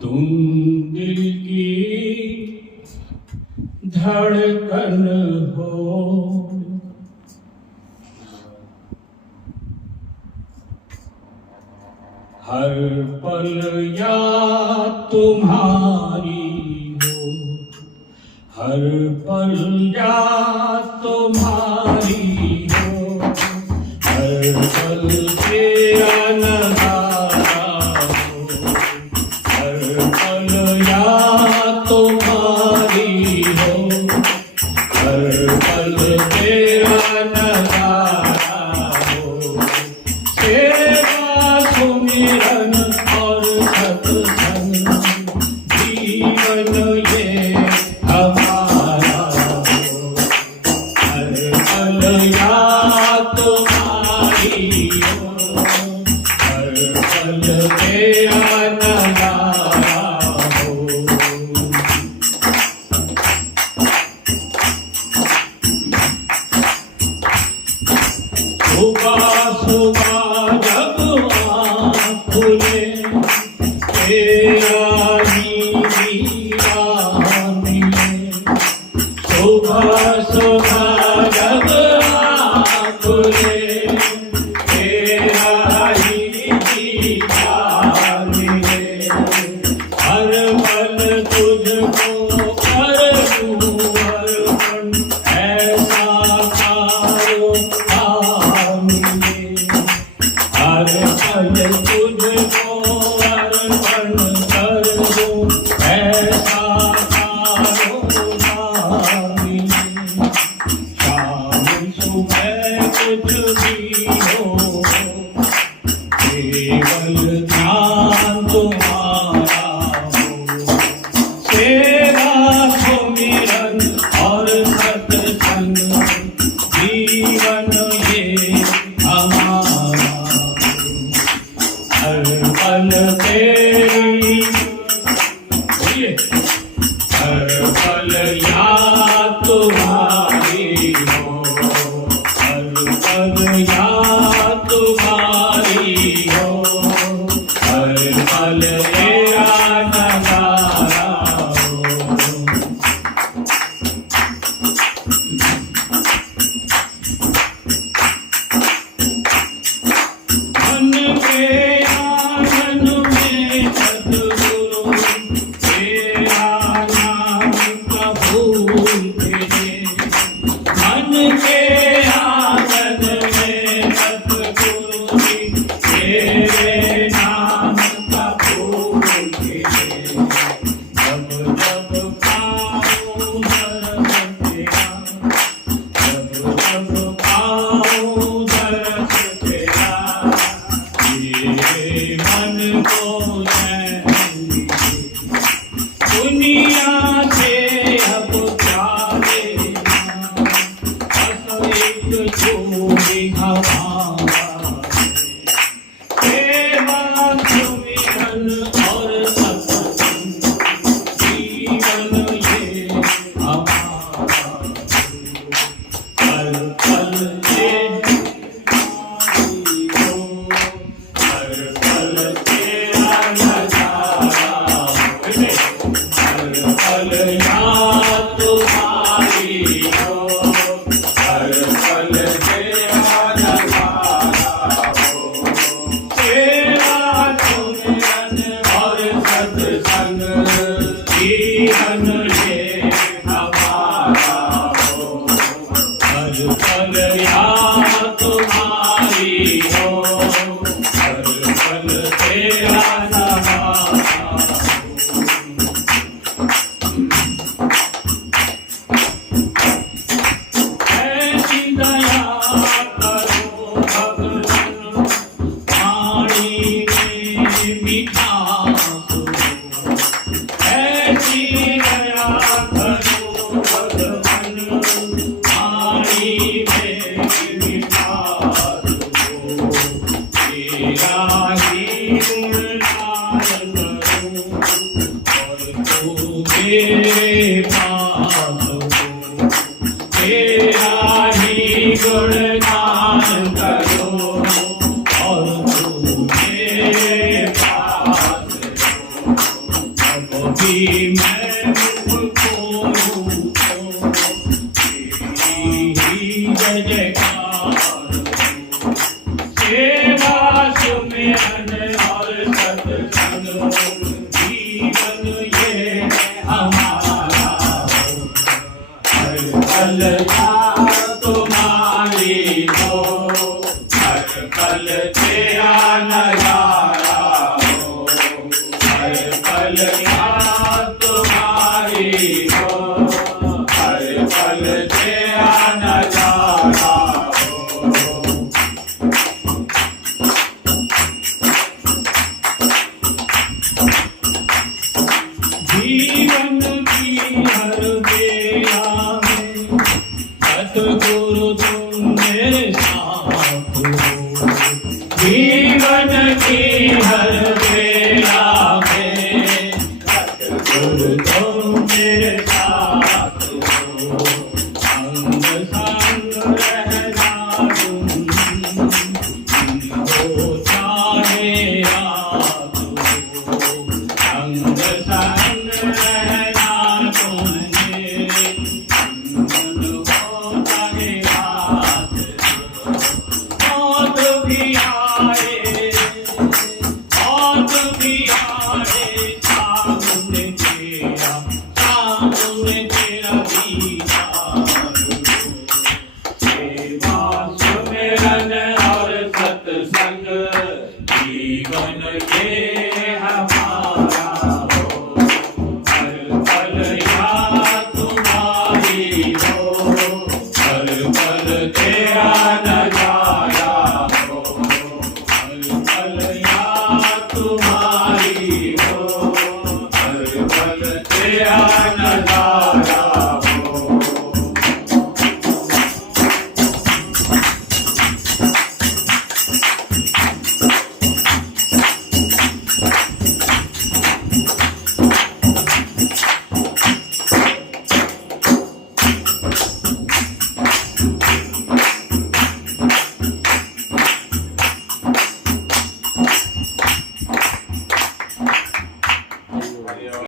तुम दिल की धड़कन हो, हर पल याद तुम्हारी हो, हर पल याद तुम्हारी हो, हर पल तेरा नज़ारा हो, हर पल याद तुम्हारी हो, हर पल तेरा नज़ारा हो। सेवा सुमिरन और सत्संग जीवन ये हमारा हो, हर पल याद तुम्हारी हो, हर पल तेरा नज़ारा हो। सुबह सुबह जब आँख खुले तेरा ही दीदा मिले, सुबह सुबह जब आँख खुले तेरा ही दीदा मिले, हर पल तुझको करूँ अर्पण ऐसा हर पल तुझको अर्पण कर दूं ऐसा कारोबार मिले। शाम सुबह कुछ भी हो केवल ध्यान तुम्हारा हो, सेवा सुमिरन और सत्संग जीवन ये हमारा, हर पल तेरी हर पल याद तुम्हारी हो, हर पल याद तुम्हारी हो, हर पल तेरा नज़ारा हो। मन के आंगन में सद्गुरु तेरा नाम कबूल कीजिए, मन के आंगन में सद्गुरु तेरे नाम कबूल कीजिए। जब जब पाऊं दर्द तेरा, जब जब पाऊं दर्द तेरा, मेरे मन को चैन दीजिए। दुनिया से अब क्या लेना, बस एक छोड़ी हमारा सेवा सुमिरन और सत्संग जीवन ये हमारा, हर पल ये हर पल तेरा नज़ारा हो, हर पल याद तुम्हारी हो, हर पल तेरा नज़ारा हो। तेरा सुमिरन और सत्संग जीवन ये हमारा हो, हर पल याद तुम्हारी हो, हर पल तेरा नज़ारा हो। ऐसी दया करो भगवान, पानी में मिठास हो, ऐसी दया करो भगवान, पानी में मिठास हो, तेरा ही गुणगान करूं और तू मेरे पास हो, तेरा ही गुणगान करो और तू जय जयकार सेवा सुमिरन और सत्संग जीवन ये हमारा हर पल याद तुम्हारी हो हर पल तेरा नजारा हो हर पल याद तुम्हारी हो हर पल तेरा नजारा हो जीवन की हर बेला में सतगुरु तुम मेरे साथ हो